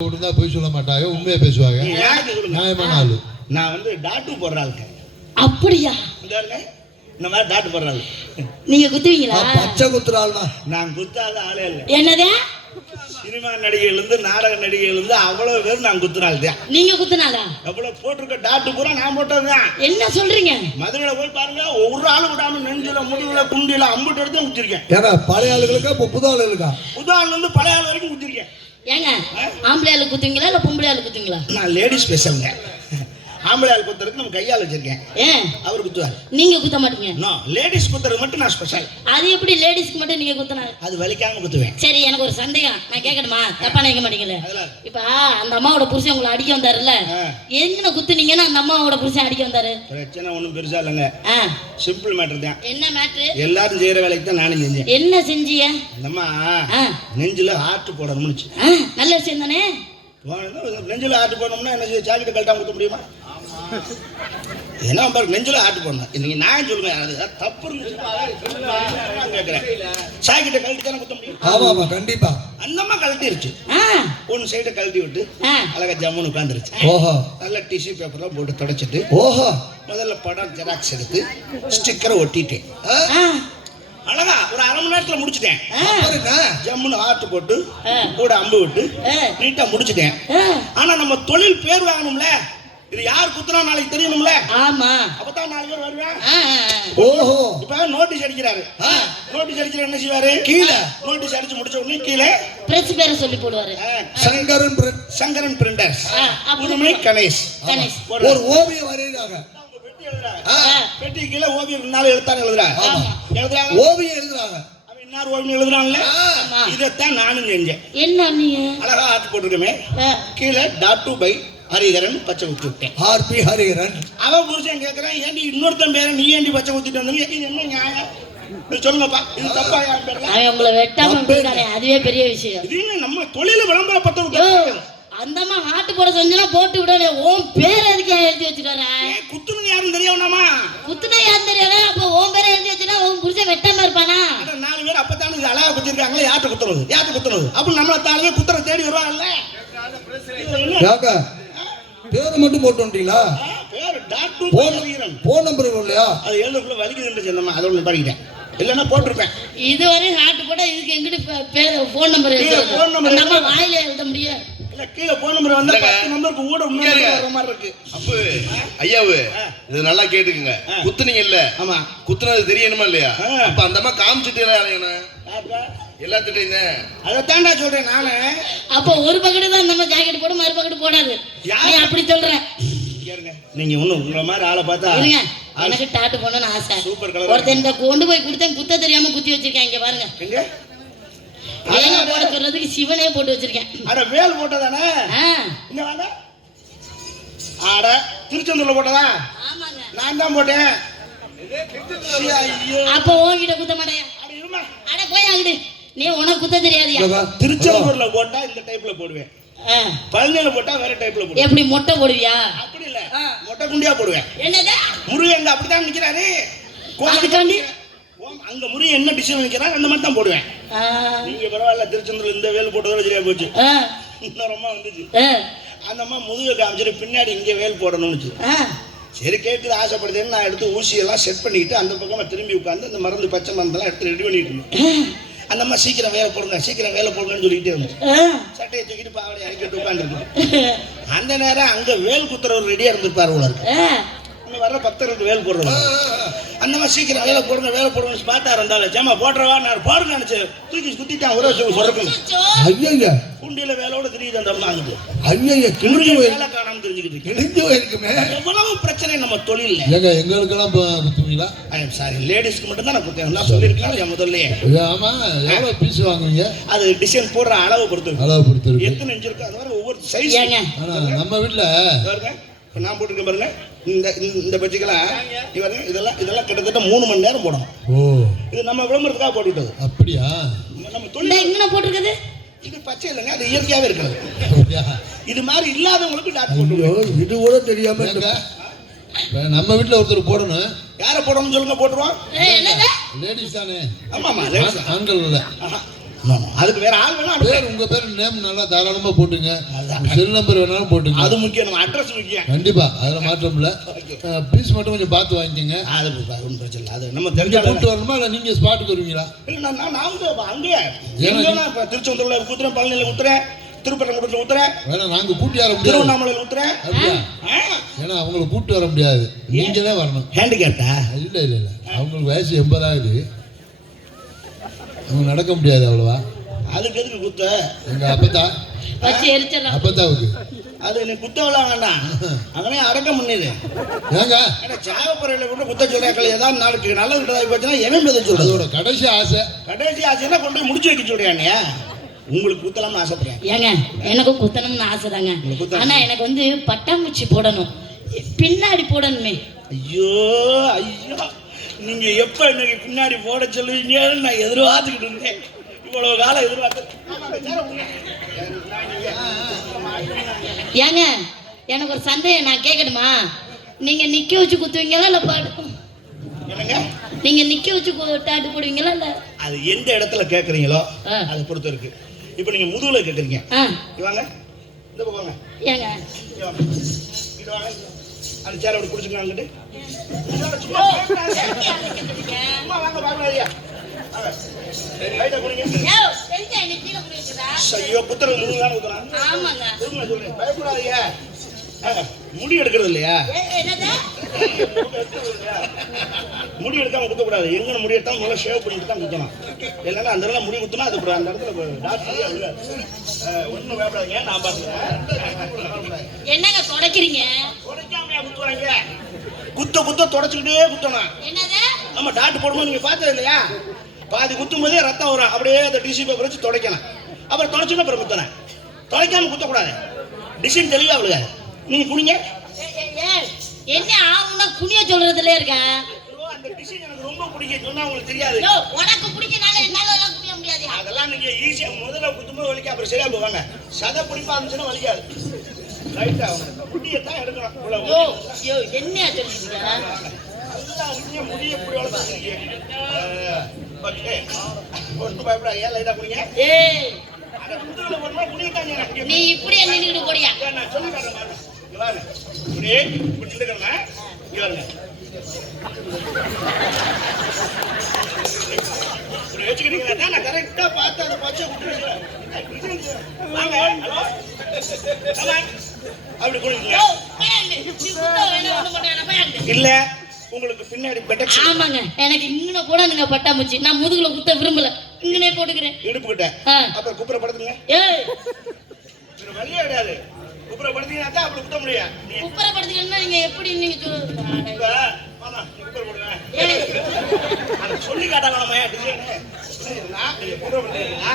விட்டுருந்தா போய் சொல்ல மாட்டாங்க, உண்மையை பேசுவாங்க. நியாயமான ஆளு. நான் வந்து டாட்டு போடுற ஆளுங்க. அப்படியா? இந்த மாதிரி டாட்டு போடுற ஆளு. நீங்க குத்துவீங்களா? பச்சை குத்துற ஆள்னா நான் குத்தாத ஆளே இல்லை. என்னதே? சினிமா நடிகைகள் இருந்து நாடக நடிகைகள் இருந்து அவ்வளவு பேர் நான் குத்துறாள் தான். நீங்க குத்துனாதா? எவ்வளவு போட்டிருக்க டாட்டு பூரா நான் போட்டதுதான். என்ன சொல்றீங்க? மதுரையில போய் பாருங்க, ஒரு ஆளு விடாம நெஞ்சில முதுகுல குண்டில அம்புட்டு எடுத்து குத்திருக்கேன். ஏன்னா பழைய ஆளுகளுக்கா புது ஆளுகளுக்கா? புது ஆள் இருந்து பழைய ஆள் வரைக்கும் குத்திருக்கேன். ஏங்க ஆம்பளை ஆளு குத்துவீங்களா இல்ல பொம்பளை ஆளு குத்துவீங்களா? நான் லேடிஸ் பேசுறேங்க. ஆம்பளை ஆள் குத்துறதுக்கு நம்ம கையால் வச்சிருக்கேன். ஏன் அவர் குத்துவார், நீங்க குத்த மாட்டீங்க? நோ, லேடிஸ் குத்துறது மட்டும் நான் ஸ்பெஷல். அது எப்படி லேடிஸ்க்கு மட்டும் நீங்க குத்துனா? அது வலிக்காம குத்துவேன். சரி, எனக்கு ஒரு சந்தேகம், நான் கேட்கணுமா? தப்பா நினைக்க மாட்டீங்கல்ல? இப்ப அந்த அம்மாவோட புருஷன் உங்களை அடிக்க வந்தாருல்ல, எங்கன குத்துனீங்கன்னா அந்த அம்மாவோட புருஷன் அடிக்க வந்தாரு? பிரச்சனை ஒண்ணும் பெருசா இல்லைங்க, சிம்பிள் மேட்டர் தான். என்ன மேட்ரு? எல்லாரும் செய்யற வேலைக்கு தான் நானும் செஞ்சேன். என்ன செஞ்சிய? அம்மா நெஞ்சில ஆட்டு போடணும்னு. நல்ல விஷயம் தானே. நெஞ்சில ஆட்டு போடணும்னா என்ன ஜாக்கெட் கழட்டாம குத்த முடியுமா? ஏன்னா பாரு, நெஞ்சில ஆட்டு போடணும். நீங்க நான் சொல்லுங்க, அது தப்பு இருந்துச்சு கேட்கிறேன். ஜாக்கெட்டை கழட்டி தானே குத்த முடியும்? ஆமா கண்டிப்பா. அந்த அம்மா கழட்டிருச்சு. ஒன்னு சைடை கழட்டி விட்டு அழகா ஜம்முன்னு உட்காந்துருச்சு. ஓஹோ. நல்ல டிஷ்யூ பேப்பர்லாம் போட்டு தொடச்சிட்டு ஓஹோ முதல்ல படம் ஜெராக்ஸ் எடுத்து ஸ்டிக்கரை ஒட்டிட்டேன். அழகா ஒரு அரை மணி நேரத்துல முடிச்சுட்டேன். ஜம்முன்னு ஆட்டு போட்டு கூட அம்பு விட்டு நீட்டா முடிச்சுட்டேன். ஆனா நம்ம தொழில் பேர் வாங்கணும்ல, இது யார் குத்துனா நாளைக்கு தெரியணும்ல. ஆமா, அப்பதான் 4 பேர் வருவேன். ஓஹோ. இப்ப நோட்டீஸ் அடிக்கிறாரு. நோட்டீஸ் அடிக்கிற என்ன செய்வாரு? கீழே நோட்டீஸ் அடிச்சு முடிச்ச உடனே கீழே பிரஸ் பேரை சொல்லி போடுவாரு. சங்கரன் பிரிண்டர்ஸ், புதுமை கணேஷ். ஒரு ஓவியம் வரையறாங்க. பெட்டி கீழே ஓவியம் 4 எழுத்தாங்க எழுதுறாங்க. ஓவியம் எழுதுறாங்க. அவன் இன்னொரு ஓவியம் எழுதுறான்ல, இதைத்தான் நானும் செஞ்சேன். என்ன நீங்க அழகா ஆட்டு போட்டுருக்கமே, கீழே டாட்டு பை ஹரிஹரன் பச்சை குத்தி விட்டேன். ஆர்பி ஹரிஹரன். அவன் புருஷன் கேட்கறான், ஏண்டி இன்னொருத்தன் பேர நீ ஏண்டி பச்சை குத்திட்டு வந்தீங்க? இது என்ன நியாயம் சொல்லுங்கப்பா, இது தப்பா? என் பேர்ல அவன் உங்களை வெட்டாம விட்டானே, அதுவே பெரிய விஷயம். இது நம்ம தொழில விளம்பரப்பட்ட அந்தம்மா ஆட்டு போட சொன்னா போட்டு விடல. உன் பேர் எதுக்கு எழுதி வச்சுட்டாரா? குத்துனது யாரும் தெரியவனாமா? குத்துனா யாரும் தெரியல. அப்ப உன் பேரை எழுதி வச்சுனா உன் புருஷன் வெட்டாம இருப்பானா? 4 பேர் அப்பத்தானே இது அழகா குத்திருக்காங்களே, யார்ட்ட குத்துறது அப்ப நம்மள தாளவே குத்துற தேடி வருவாங்கல்ல. பேரு மட்டும் போட்டு வந்துட்டீங்களா? பேரு டாட்டு ஹரிஹரன். போன் நம்பர் இல்லையா? அது எழுதுக்குள்ள வலிக்குதுன்னு சொன்னமா, அதை ஒண்ணு படிக்கிட்டேன். இல்லன்னா போட்டுருப்பேன். இதுவரை ஆட்டு போட்டா இதுக்கு எங்கிட்ட பேர் போன் நம்பர் நம்ம வாயில எழுத முடியும். கீழே போன் நம்பர் வந்தா 10 நம்பருக்கு கூட உண்மையா வர மாதிரி இருக்கு. அப்ப ஐயாவு இது நல்லா கேட்டுக்குங்க. குத்துனீங்க இல்ல? ஆமா. குத்துனது தெரியணுமா இல்லையா? அப்ப அந்த அம்மா காமிச்சிட்டு எல்லாத்திட்டையும் அதைத்தாண்டா சொல்றேன் நானு. அப்ப ஒரு பக்கெட்டு தான் நம்ம ஜாக்கெட் போட, மறு பக்கெட்டு போடாது. நீ அப்படி சொல்றேன். நீங்க ஒண்ணு உங்களை மாதிரி ஆளை பார்த்தா எனக்கு டாட்டு போடணும்னு ஆசை. Super colour. ஒருத்தன் கொண்டு போய் கொடுத்தேன், குத்த தெரியாம குத்தி வச்சிருக்கேன். இங்க பாருங்க, வேலை போட சொல்றதுக்கு சிவனே போட்டு வச்சிருக்கேன். அட வேல் போட்டதானே? என்ன வேலை? அட திருச்செந்தூர்ல போட்டதா? ஆமாங்க, நான் தான் போட்டேன். அப்ப உன்கிட்ட குத்த மாட்டேன். அட போய் அங்கிட்டு, நீ உனக்கு குத்த தெரியாதியா? திருச்செந்தூர்ல போட்டா இந்த டைப்ல போடுவேன், பழனியில போட்டா வேற டைப்ல போடுவேன். எப்படி மொட்டை போடுவியா? அப்படி இல்ல, மொட்டை குண்டியா போடுவேன். என்னது? முருகன் அப்படித்தான் நிக்கிறாரு. அதுக்காண்டி அங்க முருகன் என்ன டிசைன் நிக்கிறாரு அந்த மாதிரி தான் போடுவேன். நீங்க பரவாயில்ல, திருச்செந்தூர்ல இந்த வேல் போட்டதோட சரியா போச்சு. இன்னொரு அம்மா வந்துச்சு, அந்த அம்மா முதுக காமிச்சிட்டு பின்னாடி இங்க வேல் போடணும்னு. சரி கேட்குது, ஆசைப்படுதுன்னு நான் எடுத்து ஊசியெல்லாம் செட் பண்ணிக்கிட்டு அந்த பக்கமா திரும்பி உட்காந்து அந்த மருந்து பச்சை மருந்தெல்லாம் எடுத்து ரெடி பண்ணிட்டு இருந்தேன். அந்த அம்மா சீக்கிரம் வேலை போடுங்க சீக்கிரம் வேலை போடுங்கன்னு சொல்லிக்கிட்டே இருந்துச்சு. சட்டையை தூக்கிட்டு பாவடை இறக்கிட்டு உட்காந்துருக்கு. அந்த நேரம் அங்க வேல் குத்துறவர் ரெடியா இருந்திருப்பாரு உள்ள இருக்கு. அங்க வர்ற பக்தர்களுக்கு வேல் போடுறோம். அந்த மாதிரி சீக்கிரம் வேலை போடுங்கன்னு பார்த்தா இருந்தாலும் ஜாமா போடுறவா நான் போடுங்க நினைச்சு தூக்கி குத்திட்டான். ஒரு சொல்றேன், ஐயா குண்டியில வேலோட தெரியுது அந்த அம்மா. ஐயா கிழிஞ்சு வேலை காணாம தெரிஞ்சுக்கிட்டு கிழிஞ்சு போயிருக்குமே. எவ்வளவு பிரச்சனை நம்ம தொழில். எங்களுக்கெல்லாம் குத்துவீங்களா? சாரி, லேடிஸ்க்கு மட்டும் தான் நான் குத்தேன். நான் சொல்லியிருக்கலாம் என் முதல்லயே. ஆமா, எவ்வளவு பீஸ் வாங்குவீங்க? அது டிசைன் போடுற அளவு பொறுத்து எத்தனை இன்ச் இருக்கு அது வரை ஒவ்வொரு சைஸ். நம்ம வீட்டுல நான் போட்டுருக்கேன் பாருங்க, இந்த பட்சிக்கெல்லாம் இதெல்லாம் கிட்டத்தட்ட 3 மணி நேரம் போடணும். இது நம்ம விளம்பரத்துக்காக போட்டுவிட்டது. அப்படியா? நம்ம தொழில் எங்க போட்டுருக்குது? இது பச்சை இல்லைங்க, அது இயற்கையாவே இருக்கிறது. இது மாதிரி இல்லாதவங்களுக்கு டாக்டர் போட்டு இது கூட தெரியாம நம்ம வீட்டுல ஒருத்தர் போடணும். யாரை போடணும்னு சொல்லுங்க, போட்டுருவோம். லேடிஸ் தானே? ஆமாமா, ஆண்கள் இல்ல. அதுக்கு வேற ஆள் வேணா பேர் உங்க பேர் நேம் நல்லா தாராளமா போட்டுங்க, செல் நம்பர் வேணாலும் போட்டுங்க. அது முக்கியம், நம்ம அட்ரஸ் முக்கியம். கண்டிப்பா அதுல மாற்றம் இல்ல. பீஸ் மட்டும் கொஞ்சம் பார்த்து வாங்கிக்கோங்க. அது ஒன்றும் பிரச்சனை இல்லை. அது நம்ம தெரிஞ்ச கூட்டு வரணுமா இல்லை நீங்க ஸ்பாட்டுக்கு வருவீங்களா? இல்லை நான் அங்கேயே இப்போ திருச்செந்தூர்ல ஊத்துறேன், பழனியில் ஊத்துறேன், திருப்பரங்குன்றத்தில் ஊத்துறேன், வேணா நாங்க கூட்டி வர முடியாது, திருவண்ணாமலையில் ஊத்துறேன். ஏன்னா அவங்களை கூட்டு வர முடியாது, நீங்க தான் வரணும். ஹேண்டிகேப்டா? இல்லை இல்லை இல்லை, அவங்களுக்கு வயசு 80 ஆகுது, அவங்க நடக்க முடியாது அவ்வளவா. அதுக்கு எதுக்கு குத்த? எங்க அப்பத்தா அப்பத்தாவுக்கு அது நீ குத்தவெல்லாம் வேண்டாம், அங்கனே அடக்கம் பண்ணிடு. ஏங்க சாவப்பறையில் கூட குத்த சொல்றாக்கள், ஏதாவது நாளைக்கு நல்லது கிட்டதாகி போச்சுன்னா எவன் பேச சொல்றது? அதோட கடைசி ஆசைன்னா கொண்டு போய் முடிச்சு வைக்க சொல்றியானே. உங்களுக்கு குத்தலாம்னு ஆசைப்படுறேன். ஏங்க எனக்கும் குத்தணும்னு ஆசைதாங்க, ஆனா எனக்கு வந்து பட்டாம்பூச்சி போடணும், பின்னாடி போடணுமே. ஐயோ ஐயோ, நீங்க எப்ப எனக்கு பின்னாடி போட சொல்லுவீங்கன்னு நான் எதிர்பார்த்துக்கிட்டு இருந்தேன். இவ்வளவு காலம் எதிர்பார்த்து. ஏங்க எனக்கு ஒரு சந்தேகம், நான் கேட்கணுமா? நீங்க நிக்க வச்சு குத்துவீங்களா இல்ல பாடு? என்னங்க? நீங்க நிக்க வச்சு டாட்டு போடுவீங்களா இல்ல? அது எந்த இடத்துல கேக்குறீங்களோ அதை பொறுத்து இருக்கு. இப்ப நீங்க முதுகுல கேக்குறீங்க, வாங்க இந்த பக்கம் வாங்க. ஏங்க இது வாங்க, அந்த சேரை அப்படி பிடிச்சிக்கலாங்கிட்டு சும்மா வாங்க பாருங்க. ஐயோ புத்தகம் முதுகு தானே ஊத்துறான். பயப்படாதீங்க, முடி எடுக்கிறது இல்லையா? முடி எடுக்காம குத்தக்கூடாது. எங்க முடி எடுத்தாலும் முதல்ல ஷேவ் பண்ணிட்டு தான் குத்தணும். இல்லைன்னா அந்த இடத்துல முடி குத்தினா அது அந்த இடத்துல டாக்டர் ஒன்றும் பயப்படாதீங்க, நான் பார்த்துக்கிறேன். என்னங்க தொடக்கிறீங்க? தொடக்காமையா குத்துவாங்க? குத்த தொடச்சுக்கிட்டே குத்தணும். ஆமா, டாக்டர் போடும்போது நீங்க பார்த்தது இல்லையா? பாதி குத்தும் போதே ரத்தம் வரும், அப்படியே அந்த டிசி பேப்பர் வச்சு தொடக்கணும். அப்புறம் தொடச்சுன்னா அப்புறம் குத்தணும். தொலைக்காம குத்தக்கூடாது, டிசைன் தெளிவா விழுகாது. நீங்க குனிங்க. என்ன ஆகும்னா குனிய சொல்றதுல இருக்க. அந்த டிசைன் எனக்கு ரொம்ப பிடிக்கும், சொன்னா உங்களுக்கு தெரியாது. உனக்கு பிடிக்கனால என்னால எல்லாம் குனிய முடியாது. அதெல்லாம் நீங்க ஈஸியா முதல்ல குத்தும்போது வலிக்க, அப்புறம் சரியா போவாங்க. சதை பிடிப்பா இருந்துச்சுன்னா வலிக்காது. ரைட்டா முடியை தான் எடுக்கணும். என்ன சொல்றீங்க? நல்லா முடிய இப்படி வளர்த்துருக்கீங்க. ஓகே, ஒன்றும் பயப்படாது. ஏன் லைட்டா குடிங்க. நீ இப்படி நின்றுட்டு போடியா? நான் சொல்லி காட்டுறேன். இப்படியே பிடிச்சிட்டு இருக்கேன். இங்க பாருங்க, இப்படி வச்சுக்கிட்டீங்கன்னா நான் கரெக்டா பார்த்து அதை பச்சை விட்டுருக்கேன். வாங்க, ஹலோ, அப்படி குடிங்க. இல்ல உங்களுக்கு பின்னாடி பெட்டக்ஸ். ஆமாங்க, எனக்கு இங்கன கூட நீங்க பட்டாம்பூச்சி, நான் முதுகுல குத்த விரும்பல, இங்கனே போட்டுக்கிறேன். இடுப்பு கிட்ட அப்புறம் குப்புற படுத்துங்க. ஏய் இது வலியே கிடையாது. குப்புற படுத்தீங்கன்னா தான் அப்படி குத்த முடியும். குப்புற படுத்தீங்கன்னா நீங்க எப்படி நீங்க சொல்லுங்க. மாமா குப்புற போடுங்க. ஏய் அத சொல்லி காட்டாங்க நம்ம டிசைன். நான் குப்புற படுத்தீங்கன்னா